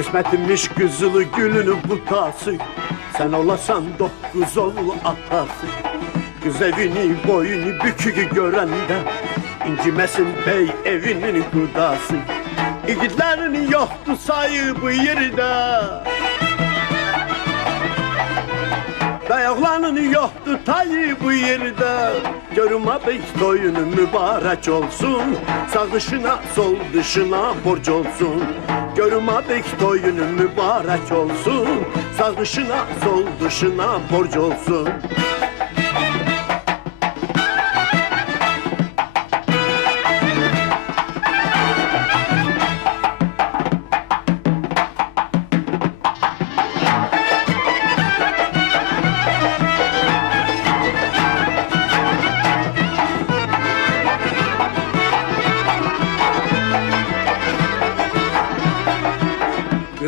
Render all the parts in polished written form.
Kısmetimmiş kızılı gülünün butası, sen olasan 9 oğul atası. Kız evini boyunu büküğü görende, incimesin bey evinin kudası. İgidlerin yoktu sayı bu yerde, Dayaklanın yoktu tayı bu yerde. Görüme bey toyunu mübarek olsun, sağ dışına sol dışına borç olsun. Görüme bey toyunu mübarek olsun, sağ dışına sol dışına borç olsun.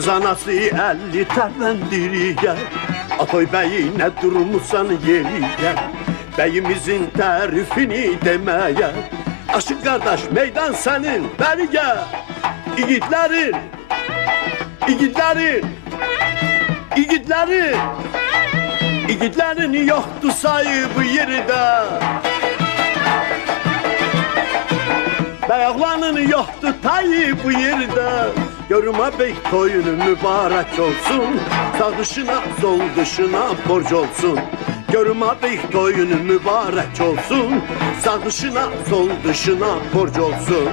Kız anası 50 terlendiriyor, Atoy beyi ne durmuşsan yeriye. Beyimizin tarifini demeye, aşık kardeş meydan senin beri gel. İgitlerin, igitlerin, igitlerin, igitlerin yoktu sayı bu yerde. Dayaklanın yoktu tayı bu yerde. Görüme bey toyunu mübarek olsun, sağ dışına sol dışına borç olsun. Görüme bey toyunu mübarek olsun, sağ dışına sol dışına borç olsun.